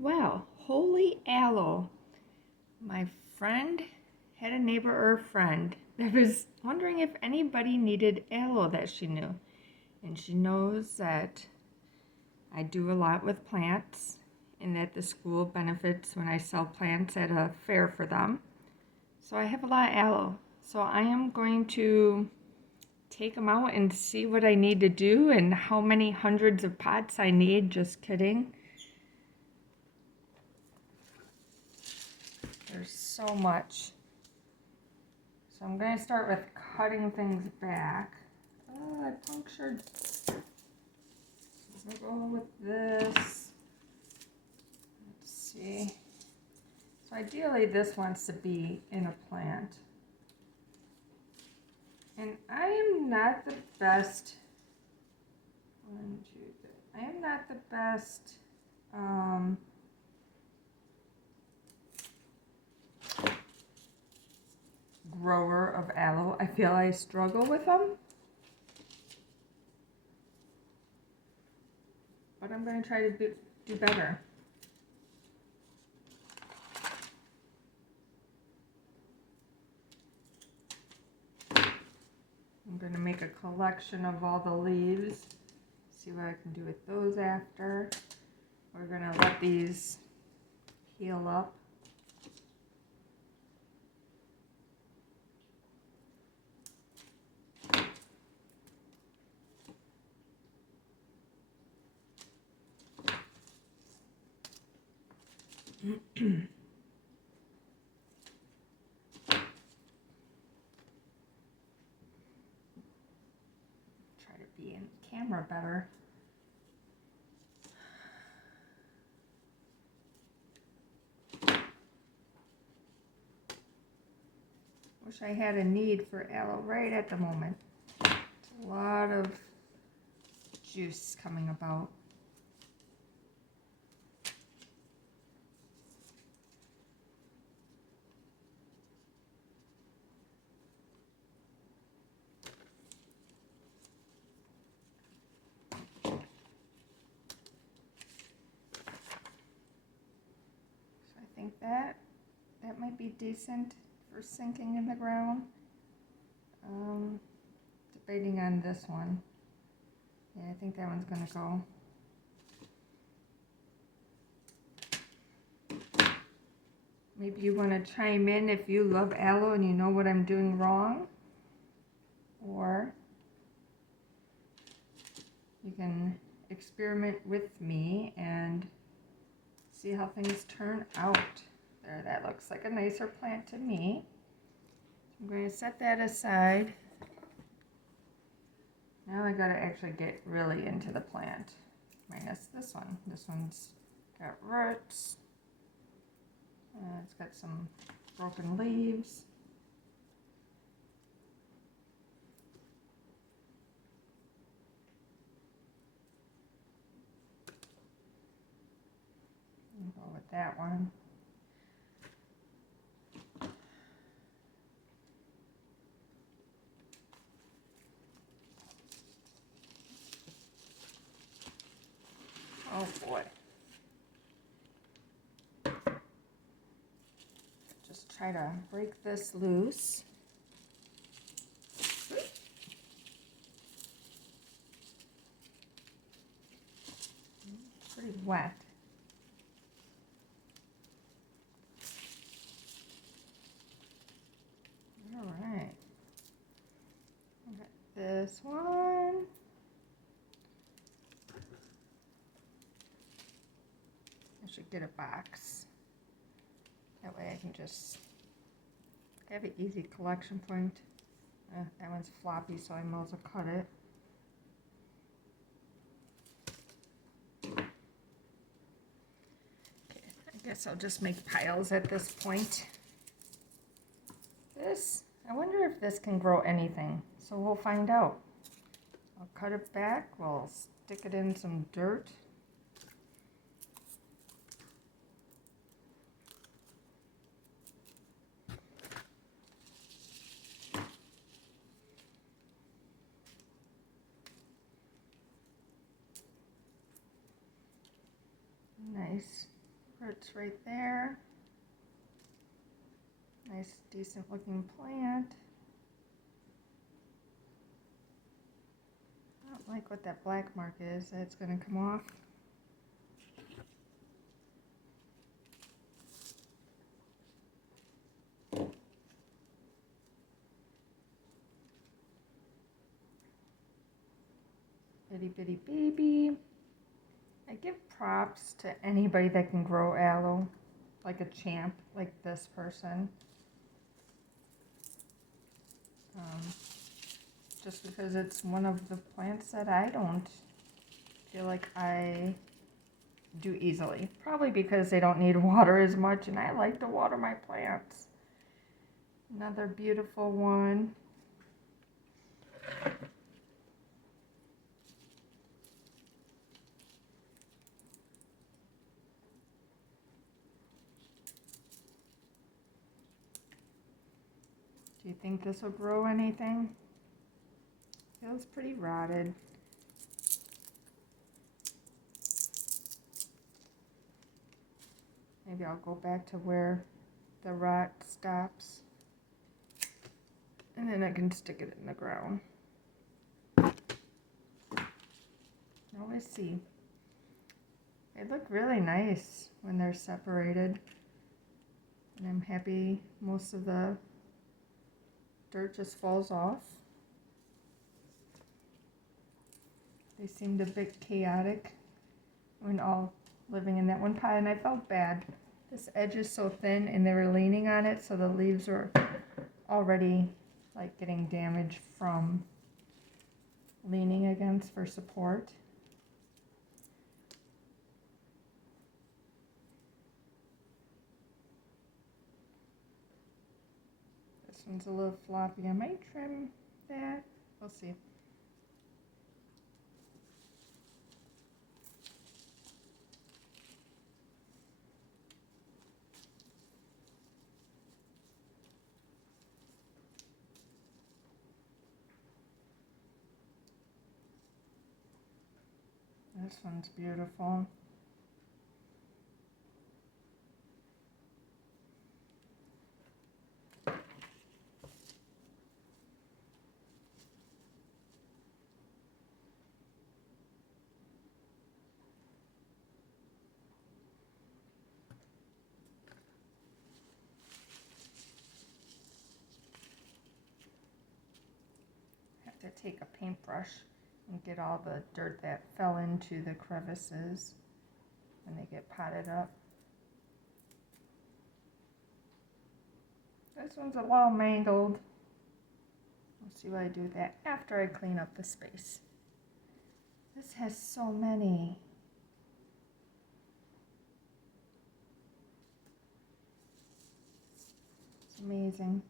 Well, holy aloe. My friend had a neighbor or a friend that was wondering if anybody needed aloe that she knew. And she knows that I do a lot with plants and that the school benefits when I sell plants at a fair for them. So I have a lot of aloe. So I am going to take them out and see what I need to do and how many hundreds of pots I need. Just kidding. There's so much. So I'm going to start with cutting things back. Oh, I punctured. So I'll go with this. Let's see. So ideally this wants to be in a plant. And I am not the best. I am not the best grower of aloe. I feel I struggle with them. But I'm going to try to do better. I'm going to make a collection of all the leaves. See what I can do with those after. We're going to let these heal up. Try to be in camera better. Wish I had a need for aloe right at the moment. It's a lot of juice coming about. So I think that might be decent for sinking in the ground. Debating on this one. Yeah, I think that one's gonna go. Maybe you want to chime in if you love aloe and you know what I'm doing wrong. Or you can experiment with me and see how things turn out. There, that looks like a nicer plant to me. I'm going to set that aside. Now I gotta actually get really into the plant. Minus this one. This one's got roots. It's got some broken leaves. I'll go with that one. Oh boy. Just try to break this loose. It's pretty wet. All right. I got this one. I should get a box. That way I can just have an easy collection point. That one's floppy, so I might as well cut it. Okay, I guess I'll just make piles at this point. I wonder if this can grow anything, so we'll find out. I'll cut it back, we'll stick it in some dirt. Nice Roots right there. Nice, decent looking plant. I don't like what that black mark is. That's going to come off. Itty bitty baby. I give props to anybody that can grow aloe, like a champ, like this person. Just because it's one of the plants that I don't feel like I do easily. Probably because they don't need water as much, and I like to water my plants. Another beautiful one. Do you think this will grow anything? Feels pretty rotted. Maybe I'll go back to where the rot stops. And then I can stick it in the ground. Now let's see. They look really nice when they're separated. And I'm happy most of the dirt just falls off. They seemed a bit chaotic when all living in that one pot, and I felt bad. This edge is so thin and they were leaning on it, so the leaves were already like getting damaged from leaning against for support. This one's a little floppy. I might trim that. We'll see. This one's beautiful. Have to take a paintbrush and get all the dirt that fell into the crevices when they get potted up. This one's a little mangled. We'll see what I do with that after I clean up the space. This has so many. It's amazing.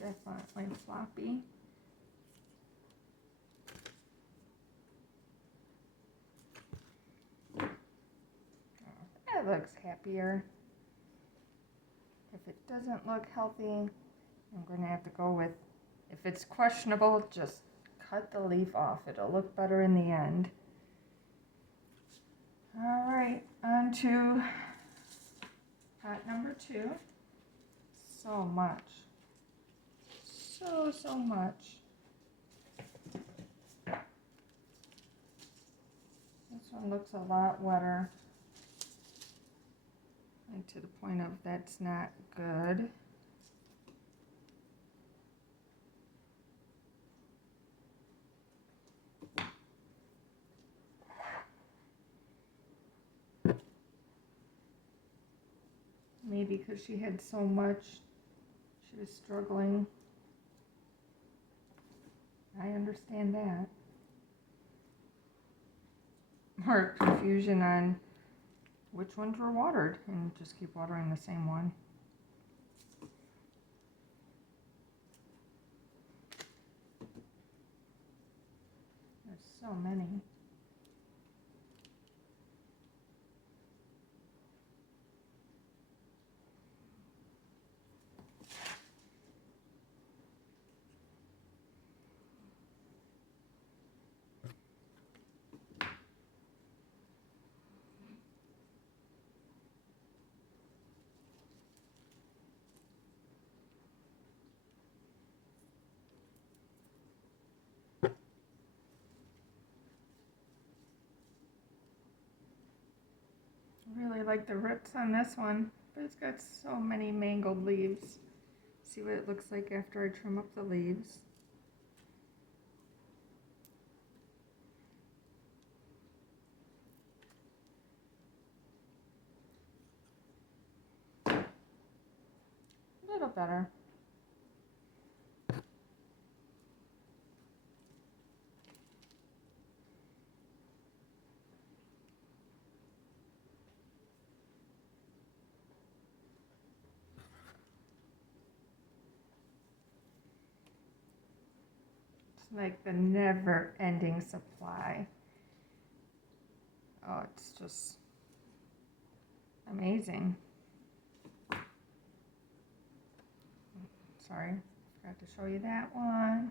Definitely floppy. Oh, that looks happier. If it doesn't look healthy, I'm going to have to go with, if it's questionable, just cut the leaf off. It'll look better in the end. All right, on to pot number 2. So much. So much. This one looks a lot wetter. Like to the point of that's not good. Maybe because she had so much, she was struggling. I understand that. More confusion on which ones were watered and just keep watering the same one. There's so many. I really like the roots on this one, but it's got so many mangled leaves. See what it looks like after I trim up the leaves. A little better. Like the never-ending supply. Oh, it's just amazing. Sorry, forgot to show you that one.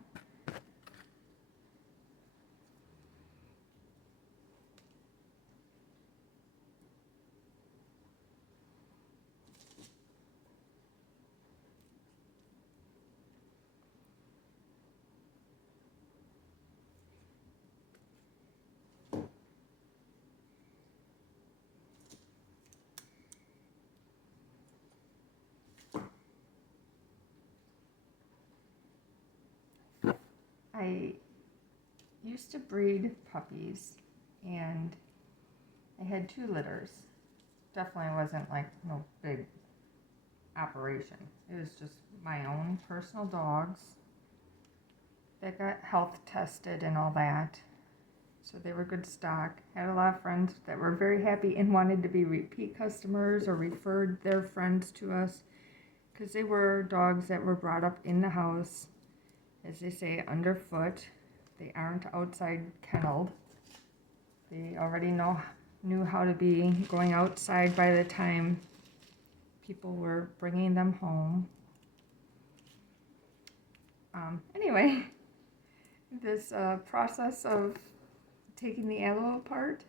I used to breed puppies, and I had 2 litters. Definitely wasn't like no big operation. It was just my own personal dogs that got health tested and all that. So they were good stock. Had a lot of friends that were very happy and wanted to be repeat customers or referred their friends to us because they were dogs that were brought up in the house, as they say, underfoot. They aren't outside kenneled. They already knew how to be going outside by the time people were bringing them home. Anyway, this process of taking the aloe apart,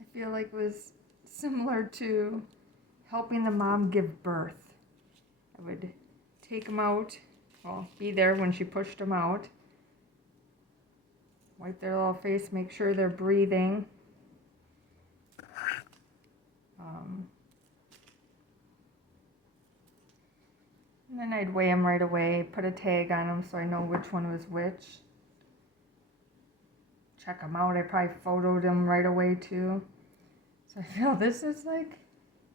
I feel like was similar to helping the mom give birth. I would take them out, be there when she pushed them out, wipe their little face, make sure they're breathing. And then I'd weigh them right away, put a tag on them so I know which one was which. Check them out. I probably photoed them right away too. So I feel this is like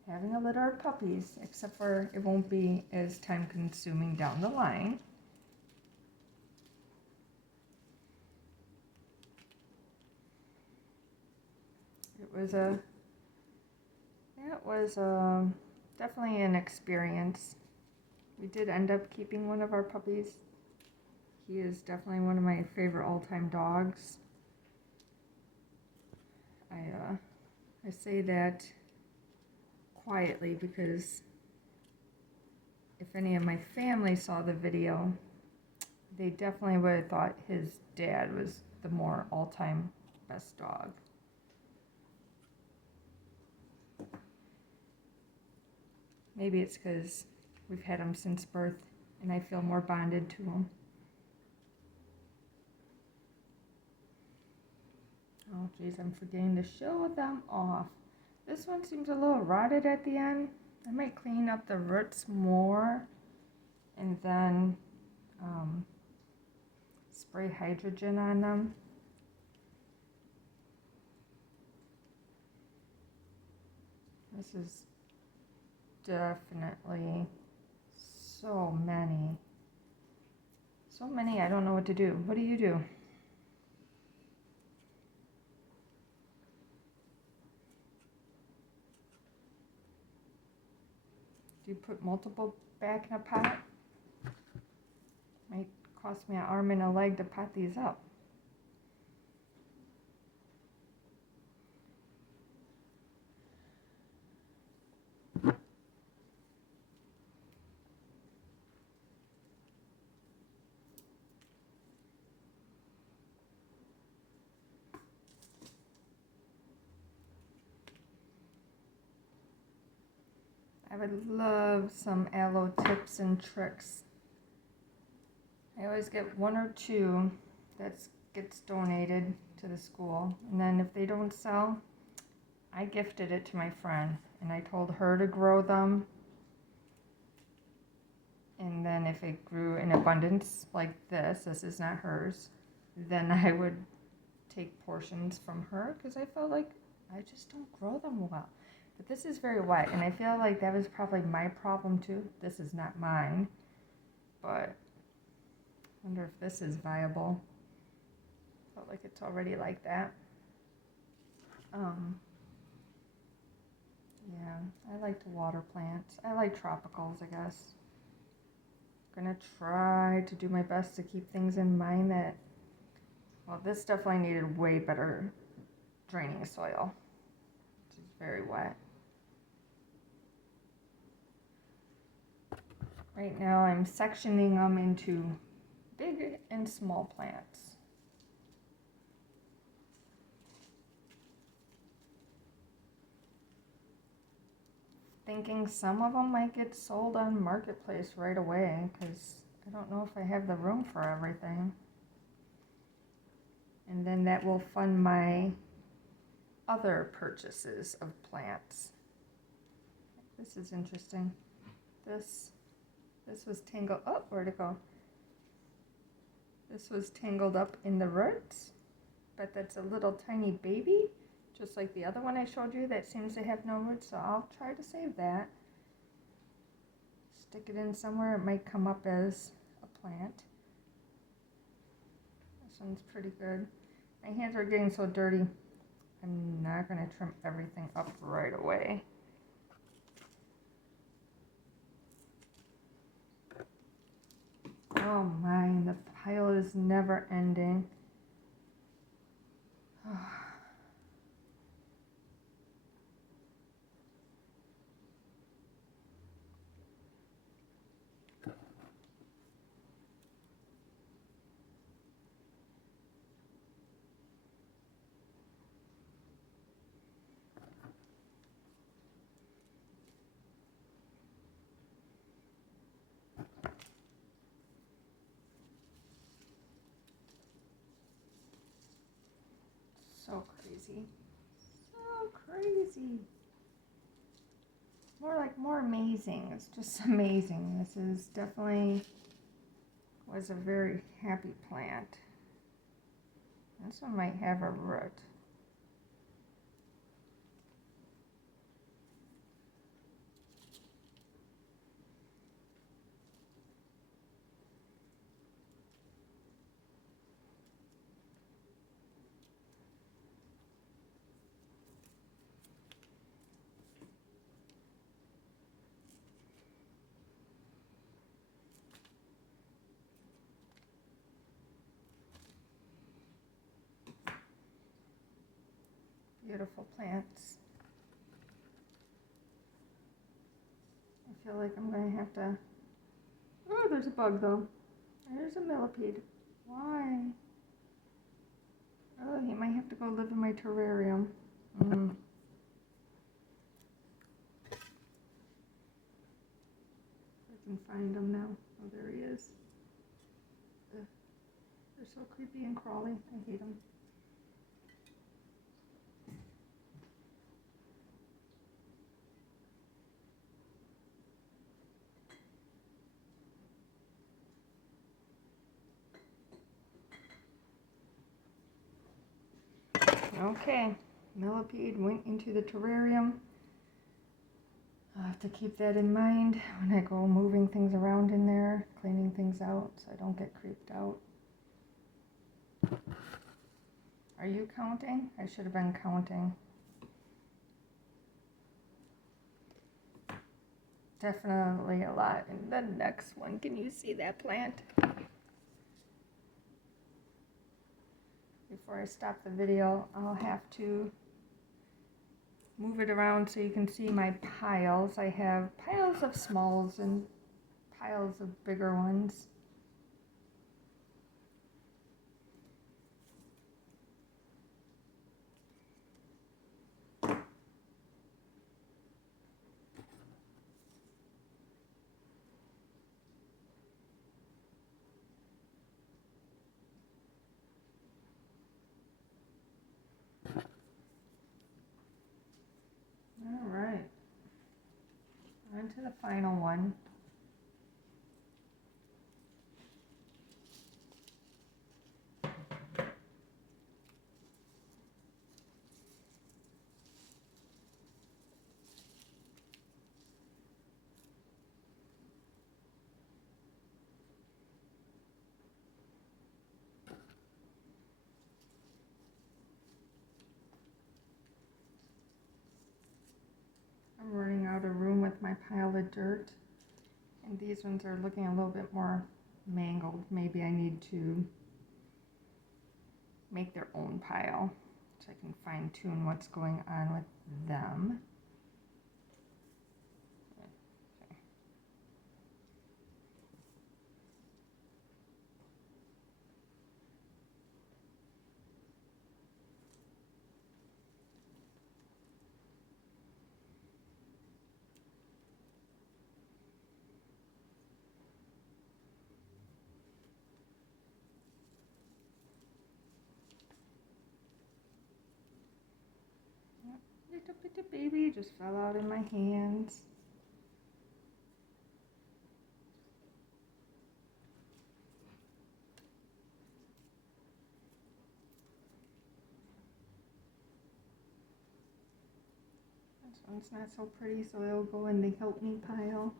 having a litter of puppies, except for it won't be as time consuming down the line. It was definitely an experience. We did end up keeping one of our puppies. He is definitely one of my favorite all-time dogs. I say that quietly because if any of my family saw the video, they definitely would have thought his dad was the more all-time best dog. Maybe it's because we've had him since birth and I feel more bonded to him. Oh geez, I'm forgetting to show them off. This one seems a little rotted at the end. I might clean up the roots more and then spray hydrogen on them. This is definitely so many. So many, I don't know what to do. What do you do? Do you put multiple back in a pot? Might cost me an arm and a leg to pot these up. I would love some aloe tips and tricks. I always get one or two that gets donated to the school, and then if they don't sell, I gifted it to my friend, and I told her to grow them, and then if it grew in abundance like this is not hers, then I would take portions from her, because I felt like I just don't grow them well. But this is very wet, and I feel like that was probably my problem too. This is not mine, but I wonder if this is viable. Felt like it's already like that. Yeah, I like to water plants. I like tropicals, I guess. Gonna try to do my best to keep things in mind that, well, this definitely needed way better draining soil. It's very wet. Right now I'm sectioning them into big and small plants. Thinking some of them might get sold on Marketplace right away, because I don't know if I have the room for everything. And then that will fund my other purchases of plants. This is interesting. This was tangled, oh, where'd it go? This was tangled up in the roots, but that's a little tiny baby, just like the other one I showed you that seems to have no roots, so I'll try to save that. Stick it in somewhere, it might come up as a plant. This one's pretty good. My hands are getting so dirty, I'm not going to trim everything up right away. Oh my, the pile is never ending. So crazy. So crazy. More amazing. It's just amazing. This is definitely was a very happy plant. This one might have a root. Beautiful plants. I feel like I'm going to have to... Oh, there's a bug though. There's a millipede. Why? Oh, he might have to go live in my terrarium. I can find him now. Oh, there he is. Ugh. They're so creepy and crawly. I hate them. Okay, millipede went into the terrarium. I'll have to keep that in mind when I go moving things around in there, cleaning things out so I don't get creeped out. Are you counting? I should have been counting. definitely a lot in the next one. Can you see that plant? Before I stop the video, I'll have to move it around so you can see my piles. I have piles of smalls and piles of bigger ones. All right, on to the final one. I'm running out of room with my pile of dirt, and these ones are looking a little bit more mangled. Maybe I need to make their own pile so I can fine tune what's going on with them. Little bitty baby just fell out in my hands. This one's not so pretty, so it'll go in the help me pile.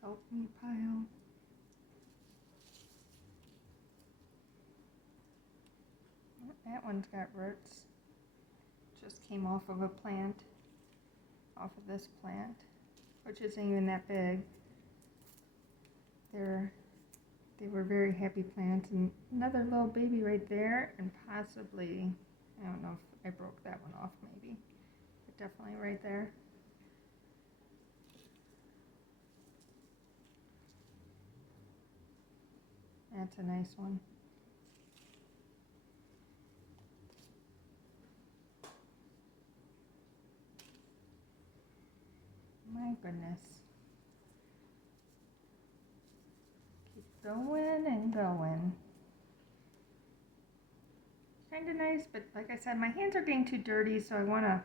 Help me pile. That one's got roots. Just came off of a plant, off of this plant, which isn't even that big. They were very happy plants, and another little baby right there, and possibly, I don't know if I broke that one off maybe, but definitely right there. That's a nice one. My goodness. Keep going and going. Kind of nice, but like I said, my hands are getting too dirty, so I want to,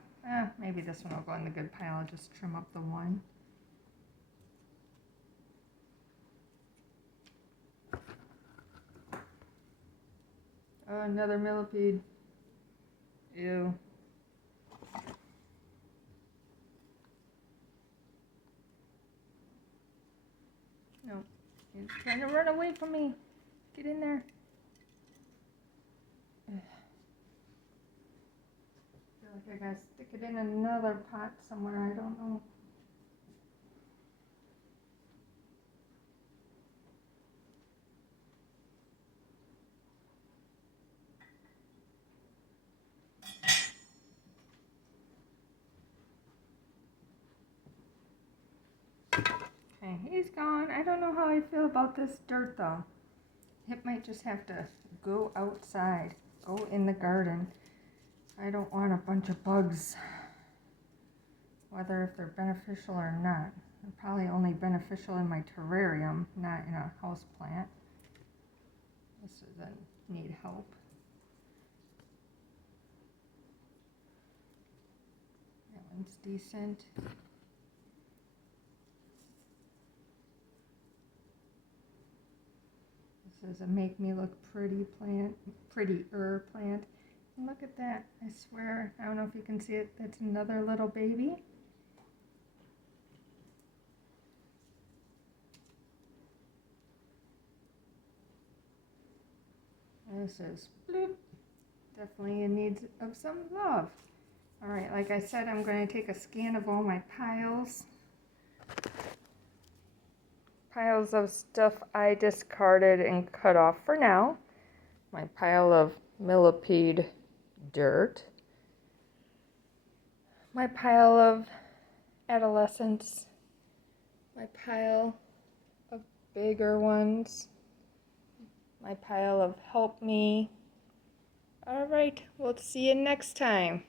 maybe this one will go in the good pile. I'll just trim up the one. Oh, another millipede. Ew. No, he's trying to run away from me. Get in there. Ugh. I feel like I gotta stick it in another pot somewhere. I don't know. Okay, he's gone. I don't know how I feel about this dirt though. It might just have to go outside, go in the garden. I don't want a bunch of bugs, whether if they're beneficial or not. They're probably only beneficial in my terrarium, not in a house plant. This doesn't need help. That one's decent. This is a make me look pretty plant, prettier plant. And look at that, I swear, I don't know if you can see it, that's another little baby. This is bloop, definitely in need of some love. All right, like I said, I'm going to take a scan of all my piles. Piles of stuff I discarded and cut off for now. My pile of millipede dirt. My pile of adolescents. My pile of bigger ones. My pile of help me. All right, we'll see you next time.